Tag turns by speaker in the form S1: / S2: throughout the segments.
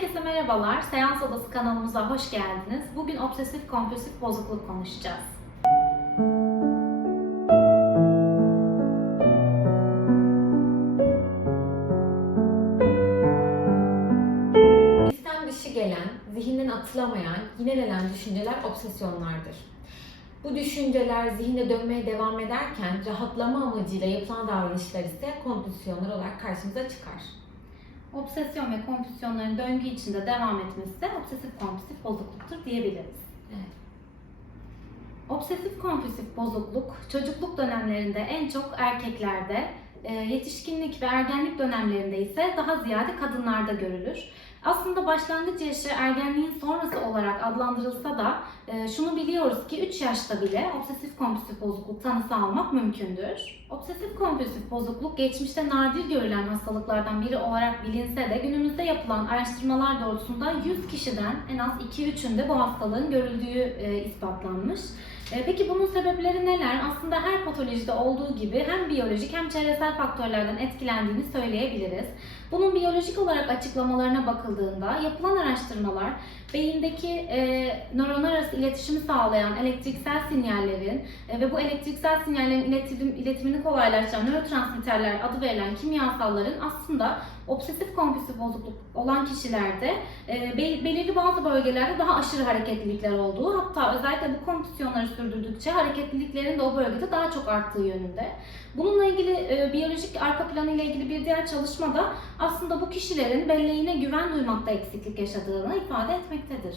S1: Herkese merhabalar. Seans Odası kanalımıza hoş geldiniz. Bugün obsesif kompulsif bozukluk konuşacağız.
S2: İstem dışı gelen, zihinden atılamayan, yinelenen düşünceler obsesyonlardır. Bu düşünceler zihinde dönmeye devam ederken rahatlama amacıyla yapılan davranışlar ise kompulsiyonlar olarak karşımıza çıkar.
S1: Obsesyon ve kompulsiyonların döngü içinde devam etmesi de obsesif kompulsif bozukluktur diyebiliriz.
S2: Evet.
S1: Obsesif kompulsif bozukluk çocukluk dönemlerinde en çok erkeklerde, e, yetişkinlik ve ergenlik dönemlerinde ise daha ziyade kadınlarda görülür. Aslında başlangıç yaşı ergenliğin sonrası olarak adlandırılsa da e, şunu biliyoruz ki 3 yaşta bile obsesif kompulsif bozukluk tanısı almak mümkündür. Obsesif kompulsif bozukluk geçmişte nadir görülen hastalıklardan biri olarak bilinse de günümüzde yapılan araştırmalar doğrultusunda 100 kişiden en az 2-3'ünde bu hastalığın görüldüğü e, ispatlanmış. E, Peki bunun sebepleri neler? Aslında her patolojide olduğu gibi hem biyolojik hem çevresel faktörlerden etkilendiğini söyleyebiliriz. Bunun biyolojik olarak açıklamalarına bakıldığında yapılan araştırmalar beyindeki e, nöronlar arası iletişimi sağlayan elektriksel sinyallerin e, ve bu elektriksel sinyallerin iletim, iletimini kolaylaştıran nörotransmitterler adı verilen kimyasalların aslında obsesif kompulsif bozukluk olan kişilerde e, be- belirli bazı bölgelerde daha aşırı hareketlilikler olduğu hatta özellikle bu kompulsiyonları sürdürdükçe hareketliliklerin de o bölgede daha çok arttığı yönünde. Bununla ilgili e, biyolojik arka planı ile ilgili bir diğer çalışmada aslında bu kişilerin belleğine güven duymakta eksiklik yaşadığını ifade etmektedir.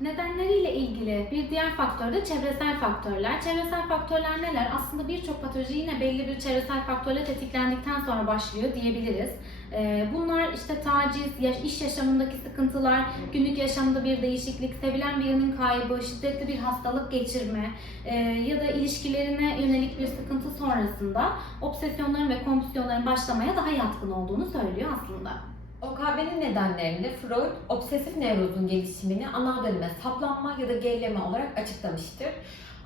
S1: Nedenleriyle ilgili bir diğer faktör de çevresel faktörler. Çevresel faktörler neler? Aslında birçok patoloji yine belli bir çevresel faktörle tetiklendikten sonra başlıyor diyebiliriz. Ee, Bunlar işte taciz, iş yaşamındaki sıkıntılar, günlük yaşamda bir değişiklik, sevilen birinin kaybı, şiddetli bir hastalık geçirme e, ya da ilişkilerine yönelik bir sıkıntı sonrasında obsesyonların ve kompulsiyonların başlamaya daha yatkın olduğunu söylüyor aslında.
S2: OKB'nin nedenlerinde Freud, obsesif nevrozun gelişimini ana döneme saplanma ya da gerileme olarak açıklamıştır.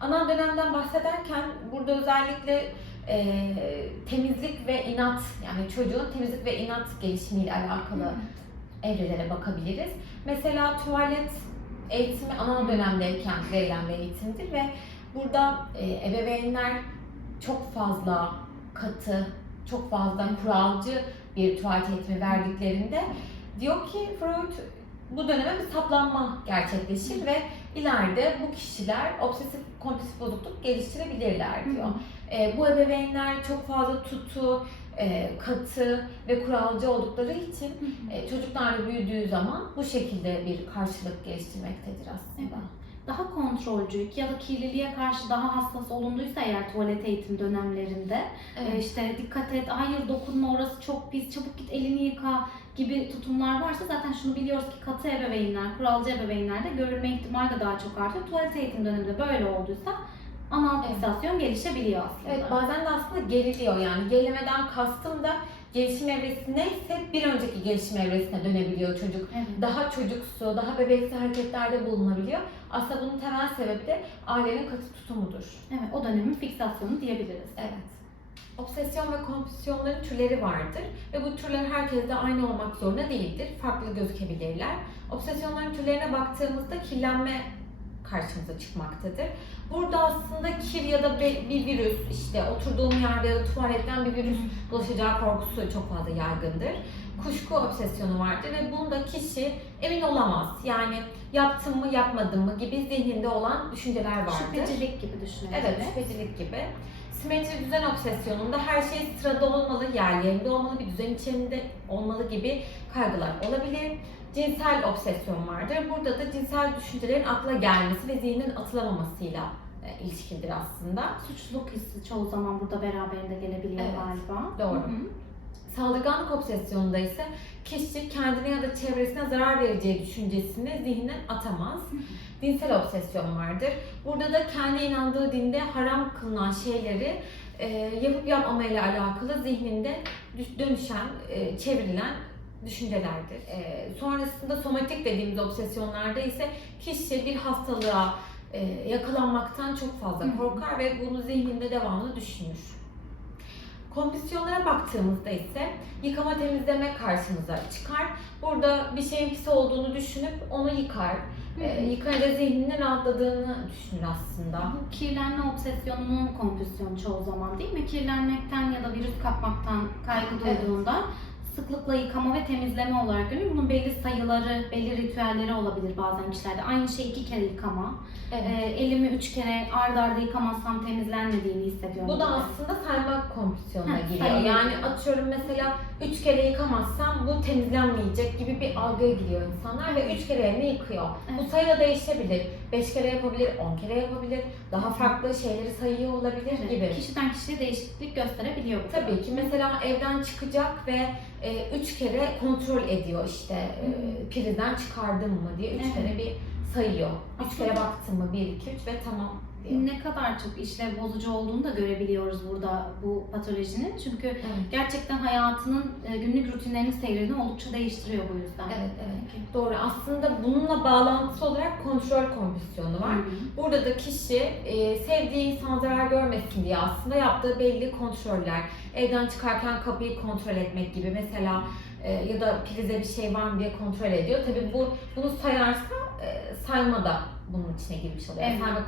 S2: Ana dönemden bahsederken burada özellikle e, temizlik ve inat yani çocuğun temizlik ve inat gelişimiyle alakalı evrelere bakabiliriz. Mesela tuvalet eğitimi ana dönemdeyken verilen bir eğitimdir ve burada e, ebeveynler çok fazla katı, çok fazla kuralcı bir tuvalet eğitimi verdiklerinde diyor ki Freud bu döneme bir saplanma gerçekleşir ve ileride bu kişiler obsesif kompulsif bozukluk geliştirebilirler diyor. E, bu ebeveynler çok fazla tutu, e, katı ve kuralcı oldukları için e, çocuklar büyüdüğü zaman bu şekilde bir karşılık geliştirmektedir aslında.
S1: Daha kontrolcü ya da kirliliğe karşı daha hassas olunduysa eğer tuvalet eğitim dönemlerinde e, işte dikkat et, hayır dokunma orası çok pis, çabuk git elini yıka gibi tutumlar varsa zaten şunu biliyoruz ki katı ebeveynler, kuralcı ebeveynlerde görülme ihtimali de daha çok artıyor. Tuvalet eğitim döneminde böyle olduysa anal
S2: Evet.
S1: fiksasyon gelişebiliyor aslında.
S2: Evet bazen de aslında geriliyor yani gerilemeden kastım da gelişim evresi neyse bir önceki gelişim evresine dönebiliyor çocuk.
S1: Evet.
S2: Daha çocuksu, daha bebeksi hareketlerde bulunabiliyor. Aslında bunun temel sebebi de ailenin katı tutumudur.
S1: Evet, o dönemin fiksasyonu diyebiliriz.
S2: Evet. Obsesyon ve kompulsiyonların türleri vardır ve bu türler herkeste aynı olmak zorunda değildir. Farklı gözükebilirler. Obsesyonların türlerine baktığımızda kirlenme karşımıza çıkmaktadır. Burada aslında kir ya da bir virüs, işte oturduğum yerde ya da tuvaletten bir virüs bulaşacağı korkusu çok fazla yaygındır. Kuşku obsesyonu vardır ve bunda kişi emin olamaz. Yani yaptım mı yapmadım mı gibi zihninde olan düşünceler vardır.
S1: Şüphecilik gibi düşünebiliriz.
S2: Evet, şüphecilik gibi. Simetri düzen obsesyonunda her şey sırada olmalı, yerlerinde olmalı, bir düzen içerisinde olmalı gibi kaygılar olabilir. Cinsel obsesyon vardır. Burada da cinsel düşüncelerin akla gelmesi ve zihnin atılamamasıyla e, ilişkilidir aslında.
S1: Suçluluk hissi çoğu zaman burada beraberinde gelebiliyor
S2: Evet,
S1: galiba.
S2: doğru.
S1: Hı hı.
S2: Saldırganlık obsesyonunda ise kişi kendine ya da çevresine zarar vereceği düşüncesini zihninden atamaz. Dinsel obsesyon vardır. Burada da kendi inandığı dinde haram kılınan şeyleri e, yapıp yapmamayla alakalı zihninde dönüşen, e, çevrilen düşüncelerdir. E, sonrasında somatik dediğimiz obsesyonlarda ise kişi bir hastalığa e, yakalanmaktan çok fazla korkar ve bunu zihninde devamlı düşünür. Kompüsyonlara baktığımızda ise yıkama temizleme karşımıza çıkar. Burada bir şeyin pis olduğunu düşünüp onu yıkar. Ee, yıkayınca zihninin rahatladığını düşünür aslında.
S1: Bu kirlenme obsesyonunun kompüsyonu çoğu zaman değil mi? Kirlenmekten ya da virüs kapmaktan kaygı duyduğunda sıklıkla yıkama ve temizleme olarak görüyor. Bunun belli sayıları, belli ritüelleri olabilir bazen kişilerde. Aynı şeyi iki kere yıkama.
S2: Evet.
S1: Ee, elimi üç kere ard arda yıkamazsam temizlenmediğini hissediyorum.
S2: Bu da aslında saymak komisyonuna
S1: Ha,
S2: giriyor. Yani atıyorum mesela üç kere yıkamazsam bu temizlenmeyecek gibi bir algıya giriyor insanlar ve üç kere elini yıkıyor. Bu
S1: Evet.
S2: sayı da değişebilir. Beş kere yapabilir, on kere yapabilir. Daha farklı şeyleri sayıyor olabilir
S1: Evet,
S2: gibi.
S1: Kişiden kişiye değişiklik gösterebiliyor bu.
S2: Tabii ki mesela evden çıkacak ve e, üç kere kontrol ediyor işte e, prizden çıkardım mı diye üç
S1: Evet.
S2: kere bir sayıyor. Üç kere baktım mı bir iki üç ve tamam diyor.
S1: Ne kadar çok işlev bozucu olduğunu da görebiliyoruz burada bu patolojinin. Çünkü
S2: Evet.
S1: gerçekten hayatının e, günlük rutinlerinin seyrini oldukça değiştiriyor bu yüzden.
S2: Evet, evet.
S1: Peki.
S2: Doğru. Aslında bununla bağlantısı olarak kontrol kompüsyonu var.
S1: Hı hı.
S2: Burada da kişi e, sevdiği insan zarar görmesin diye aslında yaptığı belli kontroller. Evden çıkarken kapıyı kontrol etmek gibi mesela e, ya da prize bir şey var mı diye kontrol ediyor. Tabii bu bunu sayarsa e, sayma da bunun içine girmiş oluyor.
S1: Evet,
S2: Sayma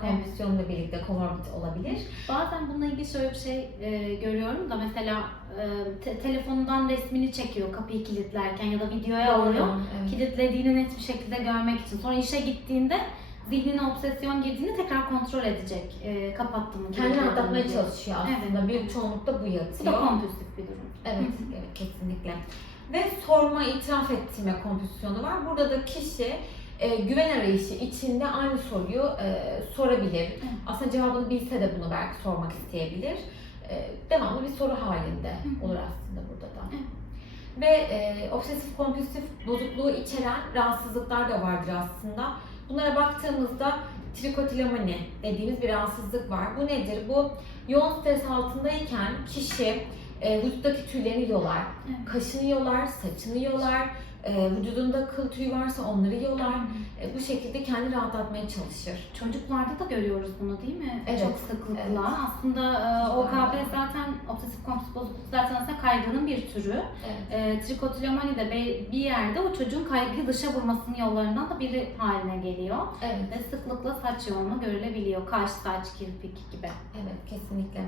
S1: evet.
S2: birlikte komorbid olabilir.
S1: Bazen bununla ilgili şöyle bir şey e, görüyorum da mesela e, te- telefonundan resmini çekiyor kapıyı kilitlerken ya da videoya alıyor.
S2: Evet.
S1: Kilitlediğini net bir şekilde görmek için. Sonra işe gittiğinde zihnine obsesyon girdiğinde tekrar kontrol edecek. E, kapattım?
S2: Kendini atlatmaya
S1: diye.
S2: çalışıyor aslında.
S1: Evet.
S2: Büyük çoğunlukta bu
S1: Bu
S2: yatıyor.
S1: da kompulsif bir durum.
S2: Evet, evet kesinlikle. Ve sorma, itiraf ettirme kompüsyonu var. Burada da kişi e, güven arayışı içinde aynı soruyu e, sorabilir. Aslında cevabını bilse de bunu belki sormak isteyebilir. E, devamlı bir soru halinde
S1: Hı hı.
S2: olur aslında burada da.
S1: Evet.
S2: Ve e, obsesif kompulsif bozukluğu içeren rahatsızlıklar da vardır aslında. Bunlara baktığımızda trikotilemani dediğimiz bir rahatsızlık var. Bu nedir? Bu yoğun stres altındayken kişi e, vücuttaki tüylerini yolar,
S1: Evet.
S2: kaşını yolar, saçını yolar, e, vücudunda kıl tüyü varsa onları yolar. E, bu şekilde kendini rahatlatmaya çalışır.
S1: Çocuklarda da görüyoruz bunu değil mi?
S2: Evet,
S1: Çok sıklıkla.
S2: evet.
S1: Aslında e, OKB zaten obsesif kompulsif bozukluk zaten aslında kaygının bir türü.
S2: Evet.
S1: E, trikotilemani de bir yerde o çocuğun kaygıyı dışa vurmasının yollarından da biri haline geliyor.
S2: Evet.
S1: Ve sıklıkla saç yolma görülebiliyor. Kaş, saç, kirpik gibi.
S2: Evet, kesinlikle.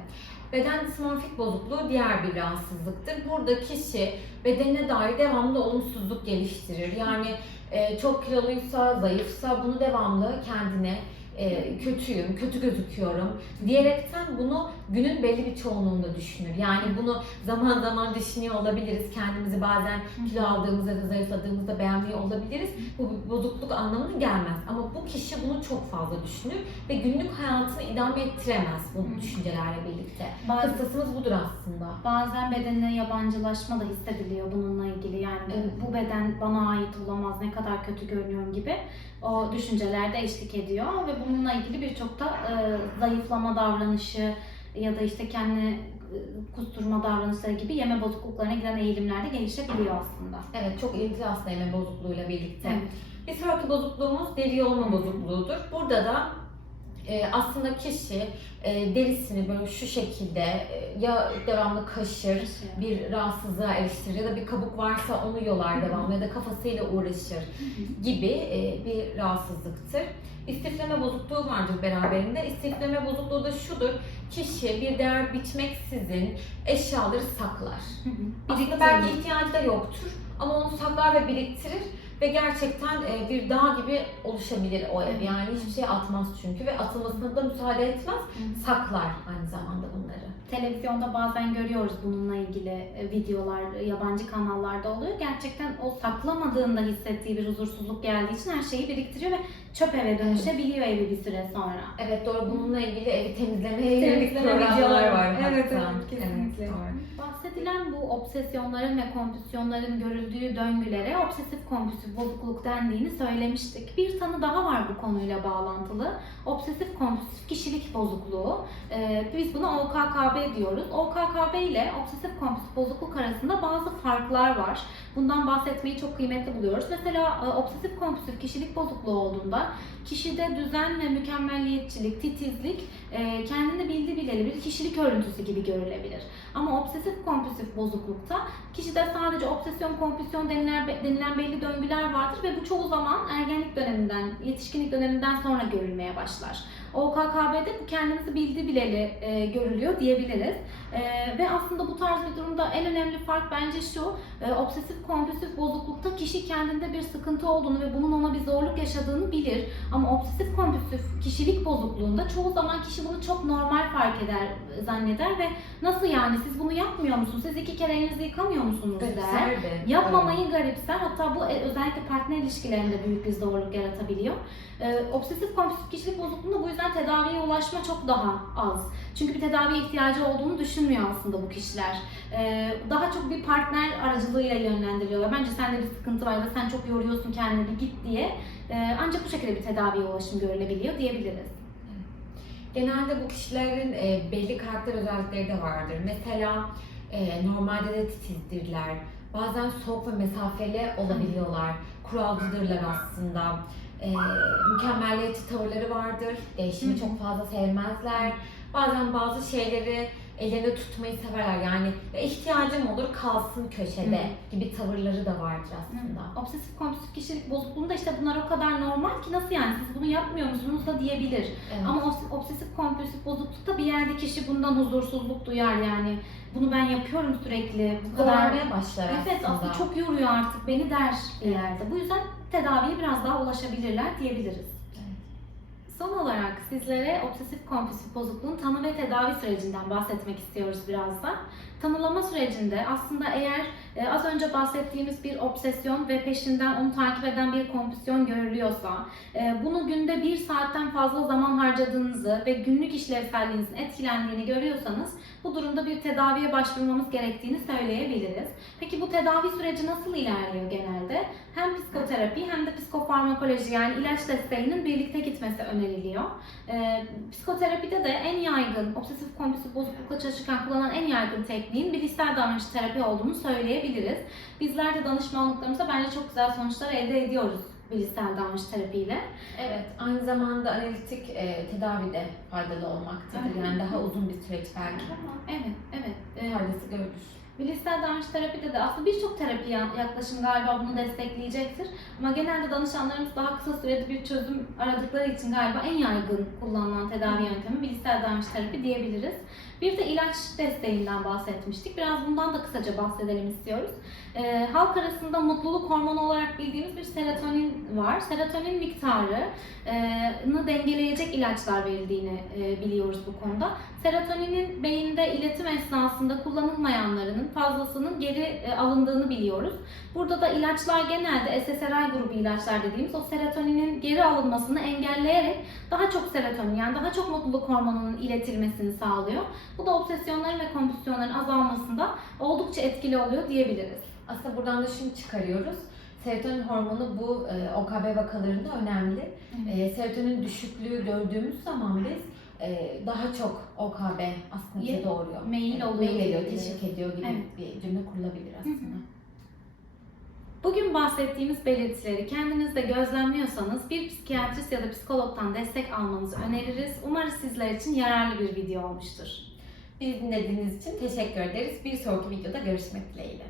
S2: Beden dismorfik bozukluğu diğer bir rahatsızlıktır. Burada kişi bedenine dair devamlı olumsuzluk geliştirir. Yani e, çok kiloluysa, zayıfsa bunu devamlı kendine e, kötüyüm, kötü gözüküyorum diyerekten bunu günün belli bir çoğunluğunda düşünür. Yani bunu zaman zaman düşünüyor olabiliriz. Kendimizi bazen kilo aldığımızda da zayıfladığımızda beğenmiyor olabiliriz. Bu bir bozukluk anlamına gelmez. Ama bu kişi bunu çok fazla düşünür ve günlük hayatını idame ettiremez bu düşüncelerle birlikte.
S1: Bazen,
S2: Kıstasımız budur aslında.
S1: bazen bedenine yabancılaşma da hissediliyor bununla ilgili. Yani bu-
S2: Evet.
S1: bu beden bana ait olamaz, ne kadar kötü görünüyorum gibi o düşünceler de eşlik ediyor ve bununla ilgili birçok da e, zayıflama davranışı ya da işte kendini e, kusturma davranışları gibi yeme bozukluklarına giden eğilimler de gelişebiliyor aslında.
S2: Evet çok ilintili aslında yeme bozukluğuyla birlikte.
S1: Evet.
S2: Bir sonraki bozukluğumuz deri yolma bozukluğudur. Burada da e, aslında kişi e, derisini böyle şu şekilde e, ya devamlı kaşır, bir rahatsızlığa eriştirir ya da bir kabuk varsa onu yolar devamlı ya da kafasıyla uğraşır gibi e, bir rahatsızlıktır. İstifleme bozukluğu vardır beraberinde. İstifleme bozukluğu da şudur. Kişi bir değer biçmeksizin eşyaları saklar. Aslında belki ihtiyacı da yoktur ama onu saklar ve biriktirir ve gerçekten e, bir dağ gibi oluşabilir o ev. Yani hiçbir şey atmaz çünkü ve atılmasına da müsaade etmez. Saklar aynı zamanda bunları.
S1: Televizyonda bazen görüyoruz bununla ilgili e, videolar, yabancı kanallarda oluyor. Gerçekten o saklamadığında hissettiği bir huzursuzluk geldiği için her şeyi biriktiriyor ve çöp eve dönüşebiliyor evi bir süre sonra.
S2: Evet doğru bununla ilgili evi temizlemeye yönelik
S1: Temizleme
S2: programlar var.
S1: Evet,
S2: hatta.
S1: evet, kesinlikle.
S2: doğru.
S1: Bahsedilen bu obsesyonların ve kompulsiyonların görüldüğü döngülere obsesif kompulsif bozukluk dendiğini söylemiştik. Bir tanı daha var bu konuyla bağlantılı. Obsesif kompulsif kişilik bozukluğu. Ee, biz buna OKKB diyoruz. OKKB ile obsesif kompulsif bozukluk arasında bazı farklar var. Bundan bahsetmeyi çok kıymetli buluyoruz. Mesela e, obsesif kompulsif kişilik bozukluğu olduğunda kişide düzen ve mükemmelliyetçilik, titizlik e, kendini bildi bileli bir kişilik örüntüsü gibi görülebilir. Ama obsesif kompulsif bozuklukta kişide sadece obsesyon kompulsyon denilen, denilen belli döngüler vardır ve bu çoğu zaman ergenlik döneminden, yetişkinlik döneminden sonra görülmeye başlar. OKKB'de kendimizi bildi bileli e, görülüyor diyebiliriz. E, ve aslında bu tarz bir durumda en önemli fark bence şu, e, obsesif kompulsif bozuklukta kişi kendinde bir sıkıntı olduğunu ve bunun ona bir zorluk yaşadığını bilir. Ama obsesif kompulsif kişilik bozukluğunda çoğu zaman kişi bunu çok normal fark eder, zanneder ve nasıl yani siz bunu yapmıyor musunuz? Siz iki kere elinizi yıkamıyor musunuz der.
S2: Garipserdi.
S1: Yapmamayı garipser. Hatta bu e, özellikle partner ilişkilerinde büyük bir zorluk yaratabiliyor. Ee, obsesif kompulsif kişilik bozukluğunda bu yüzden tedaviye ulaşma çok daha az. Çünkü bir tedaviye ihtiyacı olduğunu düşünmüyor aslında bu kişiler. Ee, daha çok bir partner aracılığıyla yönlendiriliyorlar. Bence sende bir sıkıntı var ya da sen çok yoruyorsun kendini bir git diye. Ee, ancak bu şekilde bir tedaviye ulaşım görülebiliyor diyebiliriz.
S2: Genelde bu kişilerin e, belli karakter özellikleri de vardır. Mesela e, normalde de titizdirler. Bazen soğuk ve mesafeli olabiliyorlar. Kuralcıdırlar aslında. E, mükemmelliyetçi tavırları vardır. Değişimi çok fazla sevmezler. Bazen bazı şeyleri ellerinde tutmayı severler. Yani "Ya ihtiyacım olur kalsın köşede
S1: Hı.
S2: gibi tavırları da vardır aslında.
S1: Obsesif kompulsif kişilik bozukluğunda işte bunlar o kadar normal ki nasıl yani siz bunu yapmıyor musunuz da diyebilir.
S2: Evet.
S1: Ama obs- obsesif kompulsif bozuklukta bir yerde kişi bundan huzursuzluk duyar yani. Bunu ben yapıyorum sürekli. Bu kadar
S2: başlar
S1: Evet aslında çok yoruyor artık beni der bir yerde. Bu yüzden tedaviye biraz daha ulaşabilirler diyebiliriz. Son olarak sizlere obsesif kompulsif bozukluğun tanı ve tedavi sürecinden bahsetmek istiyoruz biraz da. Tanılama sürecinde aslında eğer e, az önce bahsettiğimiz bir obsesyon ve peşinden onu takip eden bir kompulsyon görülüyorsa, e, bunu günde bir saatten fazla zaman harcadığınızı ve günlük işlevselliğinizin etkilendiğini görüyorsanız bu durumda bir tedaviye başvurmamız gerektiğini söyleyebiliriz. Peki bu tedavi süreci nasıl ilerliyor genelde? Hem psikoterapi hem de psikofarmakoloji yani ilaç desteğinin birlikte gitmesi öneriliyor. Ee, psikoterapide de en yaygın, obsesif kompulsif bozuklukla çalışırken kullanılan en yaygın tekniğin bilişsel davranış terapi olduğunu söyleyebiliriz. Bizler de danışmanlıklarımızda bence çok güzel sonuçlar elde ediyoruz bilişsel davranış terapiyle.
S2: Evet, aynı zamanda analitik e, tedavi de faydalı olmaktadır. Yani daha uzun bir süreç belki
S1: Evet, evet. Ee,
S2: faydası görülür.
S1: Bilişsel davranış terapide de aslında birçok terapi ya- yaklaşım galiba bunu destekleyecektir. Ama genelde danışanlarımız daha kısa sürede bir çözüm aradıkları için galiba en yaygın kullanılan tedavi yöntemi bilişsel davranış terapi diyebiliriz. Bir de ilaç desteğinden bahsetmiştik. Biraz bundan da kısaca bahsedelim istiyoruz. Ee, halk arasında mutluluk hormonu olarak bildiğimiz bir serotonin var. Serotonin miktarını dengeleyecek ilaçlar verildiğini e, biliyoruz bu konuda. Serotoninin beyinde iletim esnasında kullanılmayanlarının fazlasının geri e, alındığını biliyoruz. Burada da ilaçlar genelde SSRI grubu ilaçlar dediğimiz o serotoninin geri alınmasını engelleyerek daha çok serotonin yani daha çok mutluluk hormonunun iletilmesini sağlıyor. Bu da obsesyonların ve kompulsiyonların azalmasında oldukça etkili oluyor diyebiliriz.
S2: Aslında buradan da şunu çıkarıyoruz. Serotonin hormonu bu e, OKB vakalarında önemli. E, serotonin düşüklüğü gördüğümüz zaman biz daha çok OKB aslında
S1: Ye-
S2: doğuruyor.
S1: meyil
S2: Evet,
S1: oluyor
S2: Meyil ediyor, teşvik ediyor gibi
S1: Evet.
S2: bir cümle kurulabilir aslında.
S1: Bugün bahsettiğimiz belirtileri kendinizde gözlemliyorsanız bir psikiyatrist ya da psikologdan destek almanızı öneririz. Umarız sizler için yararlı bir video olmuştur.
S2: Bizi dinlediğiniz için teşekkür ederiz. Bir sonraki videoda görüşmek dileğiyle.